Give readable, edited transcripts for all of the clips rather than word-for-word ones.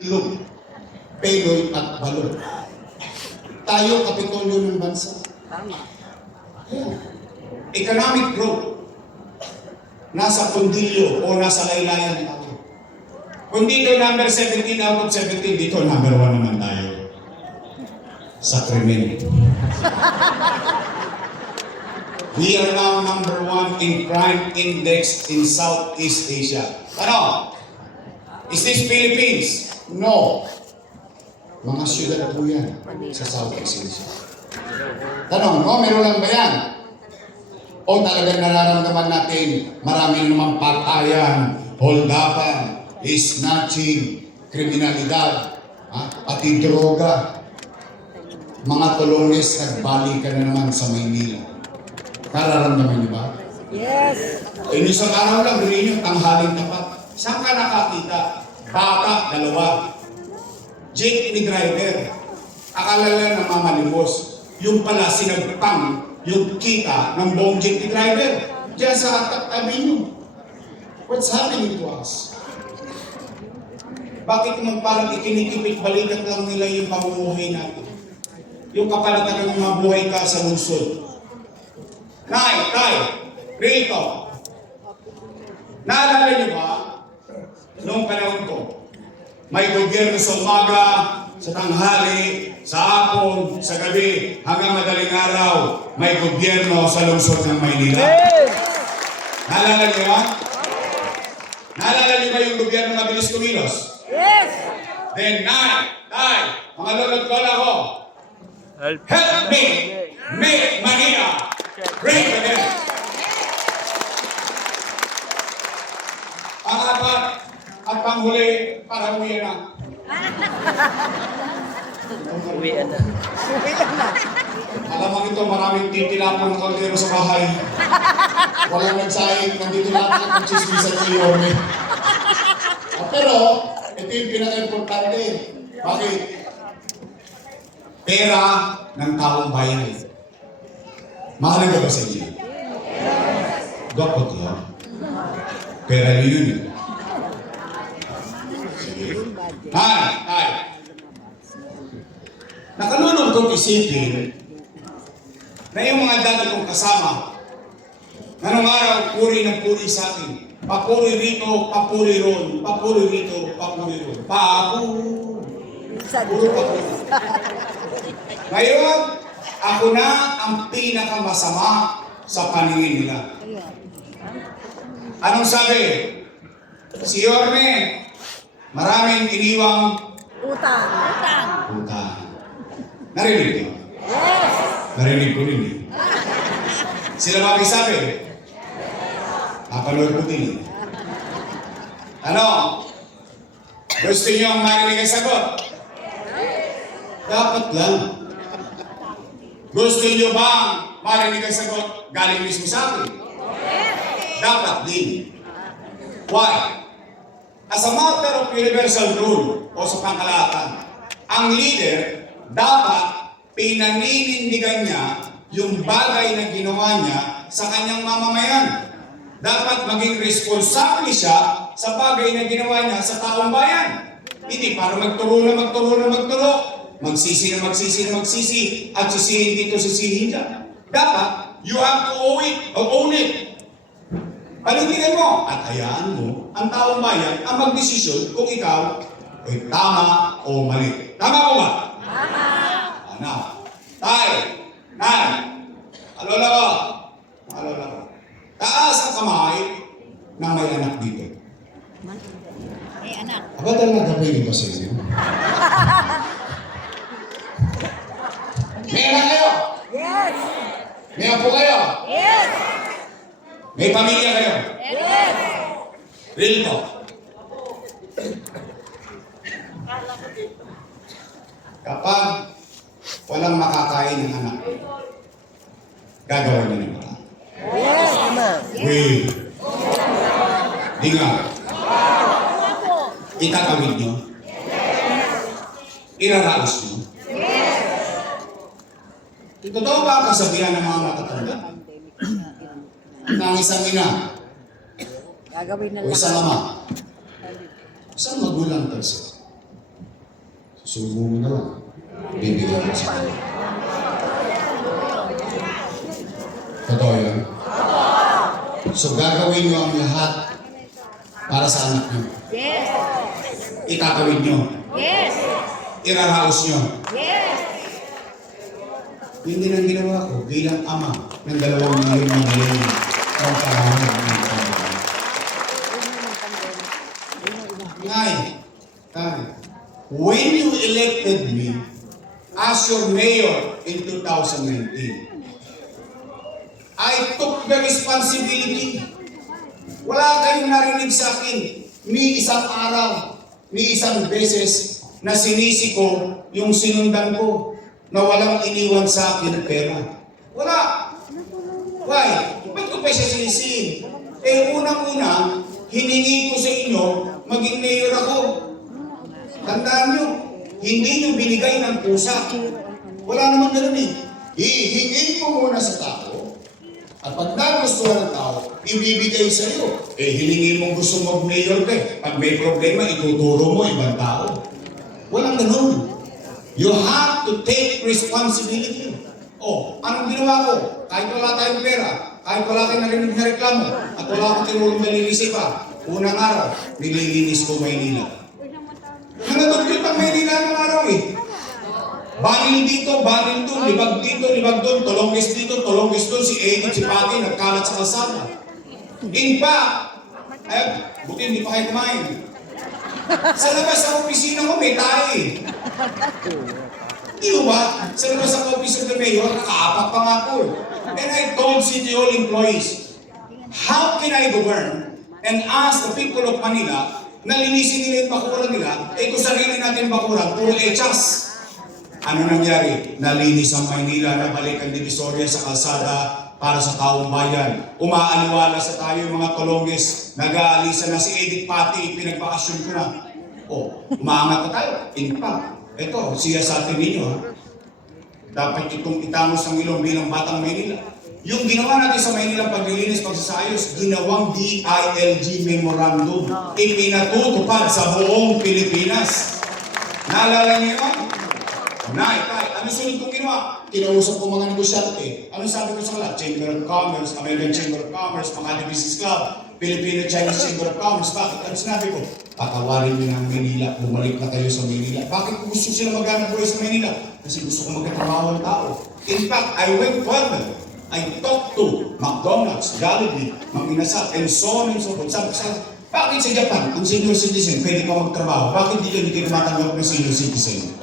ilog, Penoy at Balon. Tayo, kapitolyo ng bansa. Ayan. Economic growth. Nasa kundilyo o nasa laylayan tayo. Kung dito number 17 out of 17, dito number 1 naman tayo. Sa krimen. We are now number 1 in crime index in Southeast Asia. Ano? Is this Philippines? No. Mga syudad po yan sa Southeast Asia. Tanong, no? Meron lang ba yan? O talagang nararamdaman natin maraming namang patayan, holdapan, snatching, kriminalidad, pati droga. Mga tolones nagbalikan na naman sa Maynila. Nararamdaman niyo ba? Yes! Isang araw lang, rin yung tanghaling tapat. Saan ka nakakita? Bata, 2. Jeepney driver. Akala lang na mamalimos. Yung pala sinagpang yung kita ng buong jeepney driver. Diyan sa tabi nyo. What's happening to us? Bakit naman parang ikinikipit balikat lang nila yung pamumuhay natin? Yung kapalatan ng mga buhay ka sa lungsod. Nay, tay, real talk. Naalala niyo ba, noong panahon ko, may gobyerno sa umaga, sa tanghali, sa hapon, sa gabi, hanggang madaling araw, may gobyerno sa lungsod ng Maynila. Naalala niyo ba? Naalala niyo ba yung gobyerno na bilis kumilos? Yes! Then, nay, tay, mga lolo't lola ko, help me make Manila great again. Pangapat at panghuli, para uwi na. Uwian na. Alam mo ito, maraming titilapon ng kaldero sa bahay. Walang nagsahig, nandito natin ang chismisan sa Yorme. Pero, ito yung pinaka-importante. Bakit? Pera ng taong bayan. Mahalaga ba sa inyo? Dapat yan. Pera nyo yun. Sige. Hay! Nakalulungkot isipin na yung mga dati kong kasama, nanong araw, puri ng puri sa akin. Papuri rito, papuri ron. Papuri rito, papuri ron. Puro papuri. Ngayon, ako na ang pinakamasama sa paningin nila. Anong sabi? Si Yorme, maraming iniwang Utang! utang. Narinig niyo? Yes! Narinig ko rin eh. Sila ba sabi? Napanood ko din eh. Ano? Gusto niyo ang marinig ang sagot? Dapat lang. Gusto niyo ba marinig ang sagot galing mismo sa akin? Dapat din. Why? As a matter of universal rule o sa pangkalahatan, ang leader dapat pinaninindigan niya yung bagay na ginawa niya sa kanyang mamamayan. Dapat maging responsable siya sa bagay na ginawa niya sa taong bayan. Hindi para magturo, magsisi, at sisihin dito, sisihin dyan. Dapat, you have to own it. Palindigan mo at hayaan mo ang taong bayan ang magdesisyon kung ikaw ay tama o mali. Tama po ba? Tama! Ano? Tay, nay, alola ko. Taas ang kamay na may anak dito. May anak. Aba talaga gagawin ba sa inyo? May anak kayo? Yes! May apo kayo? Yes! May pamilya kayo? Yes! Real ko. Kapag walang makakain ng anak, gagawin niyo ng paraan. Yes! Wait. Di nga. Itatawid niyo. Iraraos niyo. Totoo ba ang kasabihan ng mga matatanda? Ng isang ina Gagawin na o isang ama, isang magulang person, subo mo na lang. Bibigyan mo sa kanya. Totoo yun? So gagawin nyo ang lahat para sa anak nyo. Yes. Itatawid nyo. Yes. Iraraos nyo. Yes. Hindi nang ginawa ko bilang ama ng 2 milyon na milyon ang panahon ng pandemya. Ngay, when you elected me as your mayor in 2019, I took the responsibility. Wala kayong narinig sa akin ni isang araw, ni isang beses na sinisi ko yung sinundan ko na walang iniwan sa akin na pera. Wala. Why? Ba't ko pa siya sinisiin? Eh, unang-una, hiningi ko sa inyo, maging mayor ako. Tandaan nyo, hindi nyo binigay ng pusa. Wala naman ganun eh. Hihingin mo muna sa tao, at pag nagustuhan ng tao, ibibigay sa iyo. Eh, hilingin mo gusto mag-mayor ka eh. Pag may problema, ituturo mo ibang tao. Walang ganun. You have to take responsibility. Oh, anong ginawa ko? Kahit wala tayong pera, kahit wala tayong narinig na reklamo, at wala akong tinulong nalilisip pa, unang araw, nililinis ko Maynila. Nanatugil pang Maynila ng araw eh. Banil dito, banil doon, libag doon, tolongis dito, tolongis doon, si Edith, si Pati, nagkalat sa kalsada. In fact, buti hindi pa kayo kumain. Sa labas sa opisina ko may tayo. Di ba? Sa labas sa office of the mayor, nakaapak pa nga po. And I told City Hall employees, how can I govern and ask the people of Manila na linisin nila yung bakuran nila, eh kung sarili natin bakuran, puro echas. Ano nangyari? Nalinis ang Maynila, nabalik ang Divisoria sa kalsada para sa taong bayan. Umaaliwala sa tayo yung mga tolongis, nag-aalisa na si Edith Pati, pinagpakasyon ko na. O, umaangat na tayo. In fact, ito, siya sa atin ninyo, ha? Dapat itong itamos ng ilong bilang batang Maynila. Yung ginawa natin sa Maynila paglilinis, pagsasayos, ginawang DILG Memorandum. Ipinatutupad sa buong Pilipinas. Naalala niyo yun? Ano sunod kong ginawa? Kinausap ko mga negosyante. Ano sabi ko sa kanila? Chamber of Commerce, American Chamber of Commerce, Makati Business Club, Filipino-Chinese Chamber of Commerce. Bakit? Ano sinabi ko? Patawarin niyo ng Manila, bumalik na kayo sa Manila. Bakit gusto sila maghanap buhay sa Manila? Kasi gusto ko magkatrabaho ng tao. In fact, I went further. I talked to McDonald's, Jollibee, Mag-Inasal, and so on and so forth. Sabi ko, bakit sa Japan, ang senior citizen, pwede ka magtrabaho? Bakit hindi kayo tumatanggap ng senior citizen?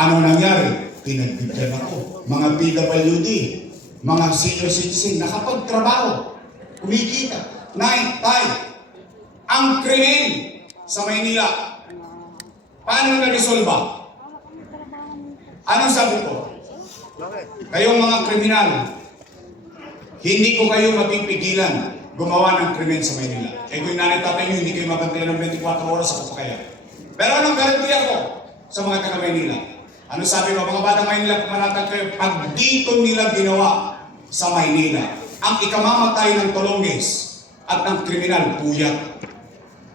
Ano nangyari? Pinagbigyan ako. Mga PWD, mga senior citizen, nakapagtrabaho, kumikita. Ang krimen sa Maynila, paano na-resolve? Anong sabi ko? Kayong mga kriminal, hindi ko kayo mapipigilan gumawa ng krimen sa Maynila. Eh kung nanay tatay nyo, hindi kayo mabantayan ng 24 oras ako pa kaya. Pero anong garanti ako sa mga taga Maynila? Ano sabi mo, mga batang Maynila, pumanatag kayo, pag dito nila ginawa sa Maynila, ang ikamamatay ng tolongis at ng kriminal, puyat.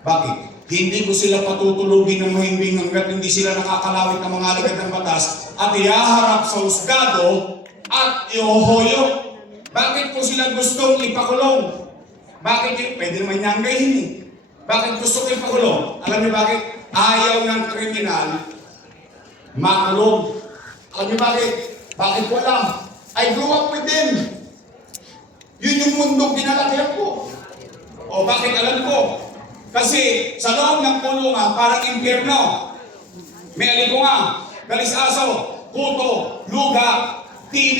Bakit? Hindi ko sila patutulugin ng mahimbing hanggat hindi sila nakakalawit ng mga alagad ng batas at ihaharap sa husgado at ihohoyo. Bakit ko sila gustong ipakulong? Bakit yun? Pwede naman nyanggayin eh. Bakit gusto ko ipakulong? Alam niyo bakit? Ayaw ng kriminal makulong. Alam niyo bakit? Bakit ko alam? I grew up with them. Yun yung mundong pinalakihan ko. O bakit alam ko? Kasi sa loob ng kulungan, parang impyerno. May alikunga, galis-aso, kuto, luga, TV,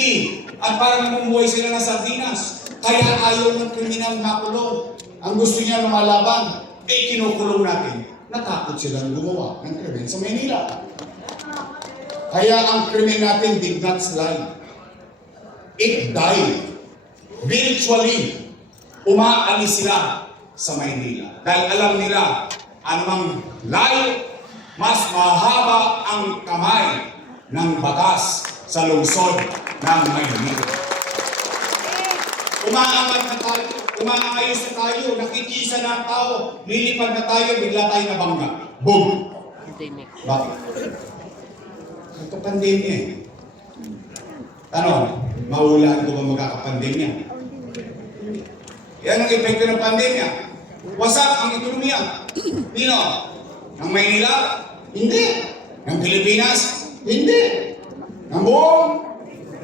at parang namumuhay sila ng sardinas. Kaya ayaw ng kriminal makulong. Ang gusto niya lumalaban, eh kinukulong natin. Natakot silang gumawa ng krimen sa Maynila. Kaya ang krimen natin did not slide. It died. Virtually, umaalis sila sa Maynila. Dahil alam nila, anumang layo, mas mahaba ang kamay ng batas sa lungsod ng Maynila. Umaangat na tayo, umaayos na tayo, nakikisa na ang tao, lilipad na tayo, bigla tayo nabangga. Boom! Bakit? Nagka-pandemya eh. Ano? Mahulaan ko ba magkakapandemya? Yan ang epekto ng pandemya. Wasak ang ekonomiya. Nino? Ng Maynila? Hindi. Ng Pilipinas? Hindi. Ng buong?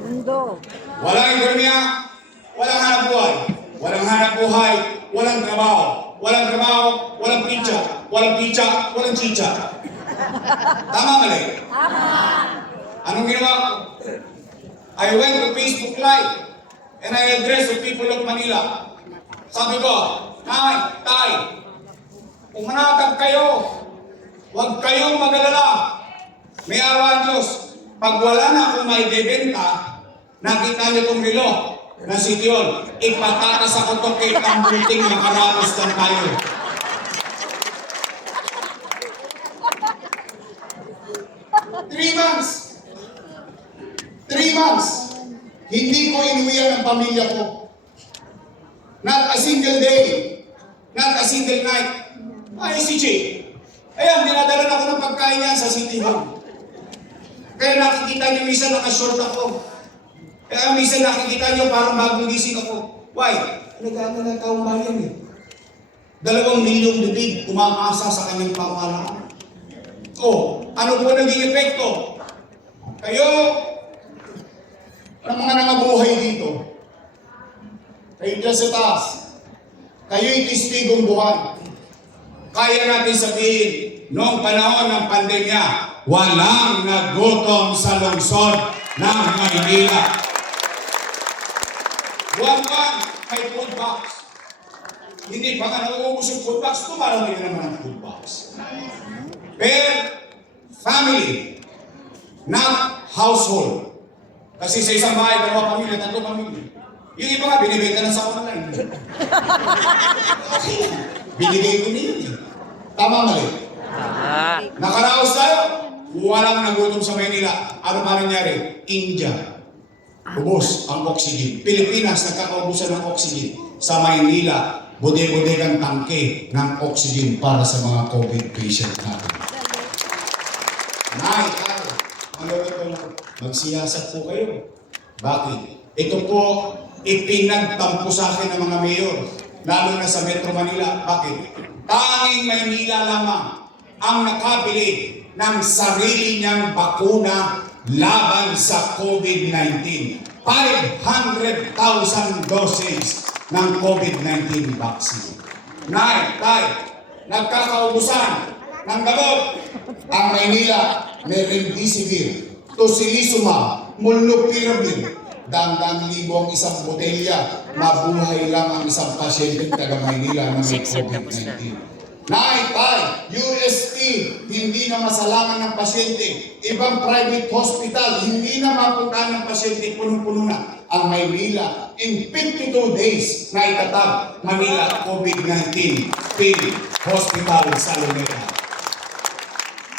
Mundo. Walang ekonomiya, walang hanap buhay. Walang hanap buhay, walang trabaho. Walang trabaho, walang pizza. Walang pizza, walang chicha. Tama mali? Anong ginawa ko? I went to Facebook Live and I addressed the people of Manila. Sabi ko, Nay, Tay, umanatag kayo. Huwag kayong mag-alala. May awa ang Diyos. Pag wala na akong may bebenta, nakita niyo itong relo na si Dion, ipatatas ako ito kay Tambuting makaraos lang tayo. Three months. Hindi ko inuwian ng pamilya ko. Not a single day. Not a single night. Ay, si Che. Ayan, dinadala na ako ng pagkain niya sa City Hall. Kaya nakikita niyo minsan nakashort ako. Kaya minsan nakikita niyo parang bagong gising ako. Why? Nag-ano na taong bayan eh. 2 milyong bibig umaasa sa kanyang pamahalaan. Oh, ano po naging epekto? Kayo, ng mga nangabuhay dito, kayo dyan sa taas, kayo'y testigong buhay. Kaya natin sabihin, noong panahon ng pandemya, walang nagutom sa lungsod ng Maynila. Buwan-buwan, may food box. Hindi pa nga nauubos yung food box, tumarami ka naman ang food box. Per family, not household. Kasi sa isang bahay, 2 pamilya, 3 pamilya. Yung iba nga, binibenta na sa online. Okay lang. Binigay ko niyo yun. Tama mali. Nakaraos tayo, walang nagutom sa Maynila. Ano pa nangyari? India. Ubos ang oxygen. Pilipinas, nagkakaubusan ng oxygen. Sa Maynila, bude-budegang tangke ng oxygen para sa mga COVID patient natin. Nay, magsiyasat po kayo. Bakit? Ito po, ipinagtampo sa akin ng mga mayor, lalo na sa Metro Manila. Bakit? Tanging Maynila lamang ang nakabili ng sarili niyang bakuna laban sa COVID-19. 500,000 doses ng COVID-19 vaccine. Nay, Tay, nagkakaubusan ng gamot. Ang Maynila may remdesivir, tocilizumab, molnupiravir. Dang-dang libo ang isang botelya, mabuhay lang ang isang pasyente taga Maynila na may COVID-19. Nay, Tay, UST, hindi na masalangan ng pasyente. Ibang private hospital, hindi na mapuntahan ng pasyente, punong-puno na. Ang Maynila, in 52 days, na itatag Manila COVID-19 Field Hospital sa Luneta.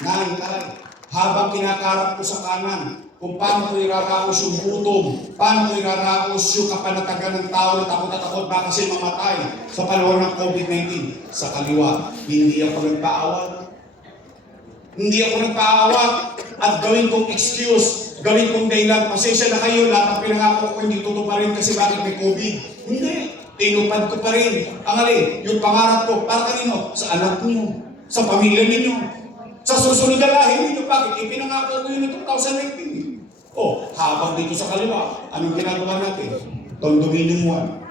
Nay, Tay, habang kinakarap ko sa kanan, kung paano ko iraraos yung gutom, paano ko iraraos yung kapanatagan ng tao na takot at takot baka siya mamatay sa panahon ng COVID-19. Sa kaliwa, hindi ako nagpaawat. Hindi ako nagpaawat at gawin kong excuse, gawin kong dahilan. Pasensya na kayo, lahat ng pinangako ko hindi tutuparin kasi bakit may COVID. Hindi, tinupad ko pa rin. Ang alin, yung pangarap ko, para kanino? Sa anak niyo, sa pamilya ninyo, sa susunod na lahi ninyo. Bakit? Ipinangako ko yun noong 2019. Oh, habang dito sa kaliwa, anong ginagawa natin? Condominium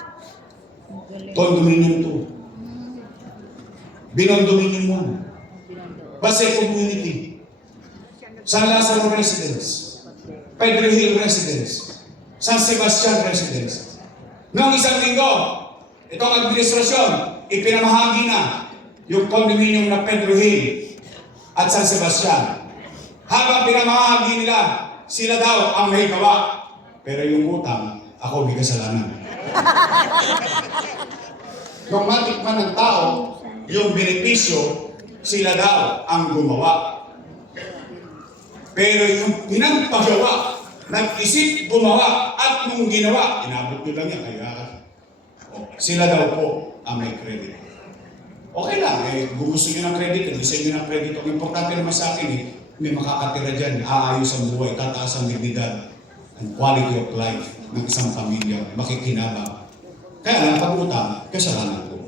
1. Condominium 2. Binondominium 1. Base Community. San Lazaro Residence. Pedro Hill Residence. San Sebastian Residence. Noong isang linggo, itong administrasyon, ipinamahagi na yung condominium na Pedro Hill at San Sebastian. Habang pinamahagi nila, sila daw ang may gawa. Pero yung utang, ako may kasalanan. Nung matikman ng tao, yung benepisyo, sila daw ang gumawa. Pero yung pinagpagawa, nag-isip, gumawa, at nung ginawa, inabot ko lang yan, kaya sila daw po ang may credit. Okay lang, gusto nyo ng credit, gusto nyo ng credit. Ang importante naman sa akin may makakatira dyan, aayos ang buhay, tataas ang dignidad, ang quality of life ng isang pamilya, makikinabang. Kaya lang, pag-utang, kasalanan ko.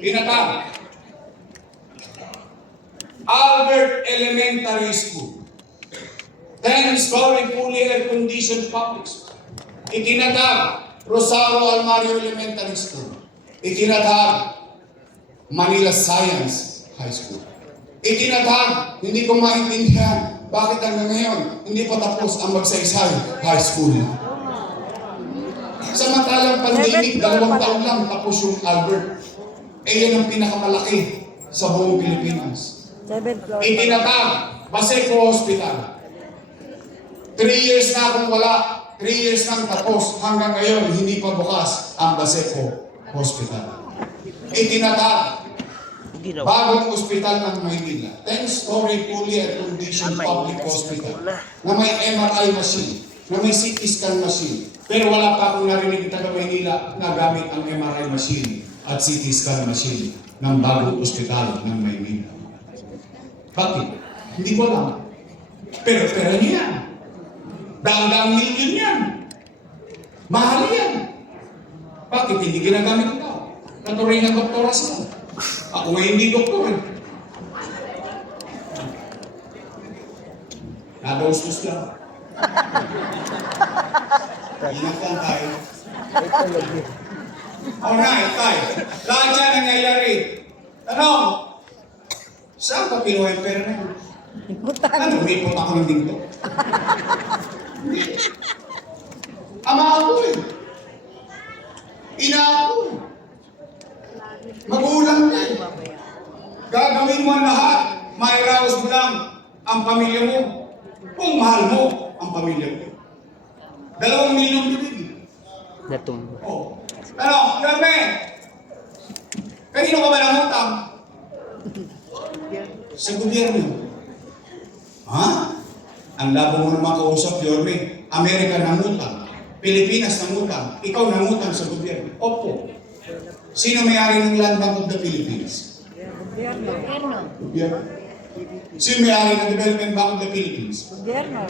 Pinatang. Albert Elementary School. 10-story fully air-conditioned public school. Itinatag Rosario Almario Elementary School. Itinatag Manila Science High School. Itinatag, hindi ko maintindihan bakit hanggang ngayon hindi pa tapos ang Magsaysay High School. Samantalang pandemic, 2 taon lang tapos yung Albert. Yan ang pinakamalaki sa buong Pilipinas. 7 floor. Itinatag Baseco Hospital. 3 years na akong wala. 3 years nang tapos. Hanggang ngayon, hindi pa bukas ang Baseco Hospital. Itinatag bagong ospital ng Maynila. 10-story fully air-conditioned public hospital na may MRI machine, na may CT scan machine. Pero wala pa akong narinig taga Maynila na gamit ang MRI machine at CT scan machine ng bagong ospital ng Maynila. Bakit? Hindi ko alam. Pero pera niya yan. Daang-daang milyon yan. Mahal yan. Bakit hindi ginagamit ito? Natuloy ng doktora sila. Ako nga hindi doktor eh. Nadaustos lang. Ingat lang tayo. Alright, tayo. Lahat yan nangyayari. Tanong, saan pa kinuha yung pera na yun? Ano, umipot ako ng dingto? Hindi. Ama ako eh. Ina ako eh. Magulang ka eh. Gagawin mo ang lahat. Mairaos mo lang ang pamilya mo. Kung mahal mo ang pamilya mo. 2 milyon bibig. Natumba. Oh. Ano, Yorme? Kanino ka ba nangutang? Sa gobyerno. Ha? Ang labo mo naman kausap, Yorme. Amerika nangutang. Pilipinas nangutang. Ikaw nangutang sa gobyerno. Opo. Sino may-ari ng Land Bank of the Philippines? Gobyerno. Gobyerno. Sino may-ari ng Development Bank of the Philippines? Gobyerno.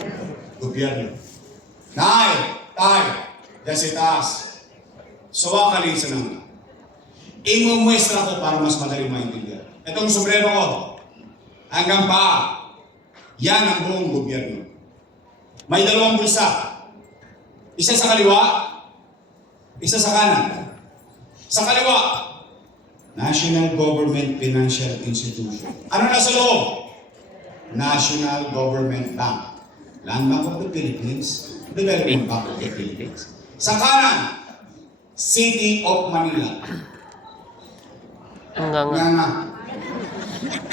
Gobyerno. Nay, tay, dasitas. Suwa ka sa naman. Imumuestra ko para mas madali maintindihan. Itong sombrero ko, hanggang pa, yan ang buong gobyerno. May 2 bulsa. Isa sa kaliwa, isa sa kanan. Sa kaliwa, National Government Financial Institution. Ano na sa loob? National Government Bank. Land Bank of the Philippines, Development Bank of the Philippines. Sa kanan, City of Manila. Nga.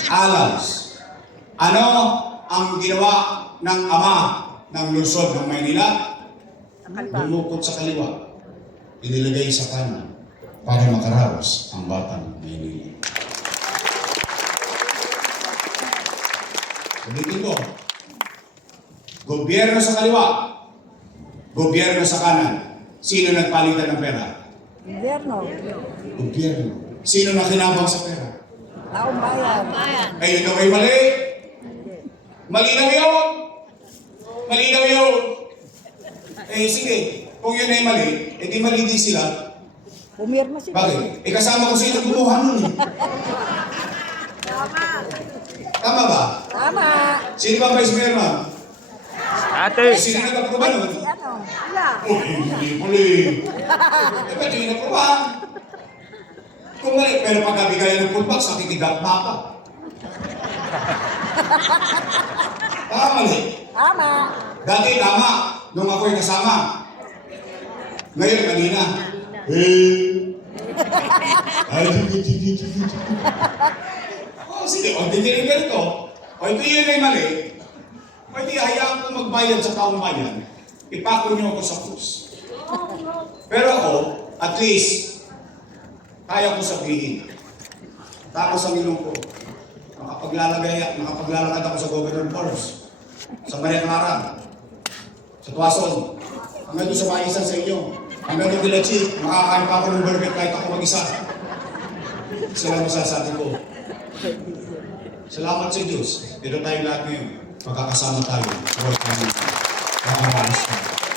Alaws. Ano ang ginawa ng ama ng lungsod ng Maynila? Lumukot sa kaliwa. Inilagay sa kanan para makaraos ang batang Maynila. Ulitin ko. Gobyerno sa kaliwa. Gobyerno sa kanan. Sino nagpalitan ng pera? Gobyerno. Gobyerno. Sino nakinabang sa pera? Taong bayan. Ayun daw ay mali. Malinaw yun. Malinaw yun. Sige. Kung yun ay mali, edi mali din sila. Pumirma sila. Bakit? Kasama ko sila kumuha nun eh. Tama ba? Tama. Sino ba Vice Mayor ma'am? Ate! Sino nag-aproba nun? Si ano? Wala. Oh, hindi muli. Ba't yung inaproba? Kung mali, pero pagkabigayan ng food box, nakikigat na ako. Tama mali. Tama. Dati tama, nung ako'y kasama. Ngayon, kanina. Ay, tiki. Sige, o, hindi rin ganito. O, ito yun ay mali. Pwede hayaan ko magbayad sa taong bayan. Ipako niyo ako sa krus. Pero ako, at least, kaya ko sabihin. Tapos ang ilong ko. Nakapaglalakad ako sa Governor Force. Sa Maria Clara. Sa Tuason. Hanggang doon sa maisan sa inyo. Hanggang doon kila Chief, makakain pa ako ng burger kahit ako mag-isa. Sila masasabi ko. Salamat sa Diyos. Dito tayo lahat ngayon. Magkakasama tayo. Welcome. Nakakaraos tayo.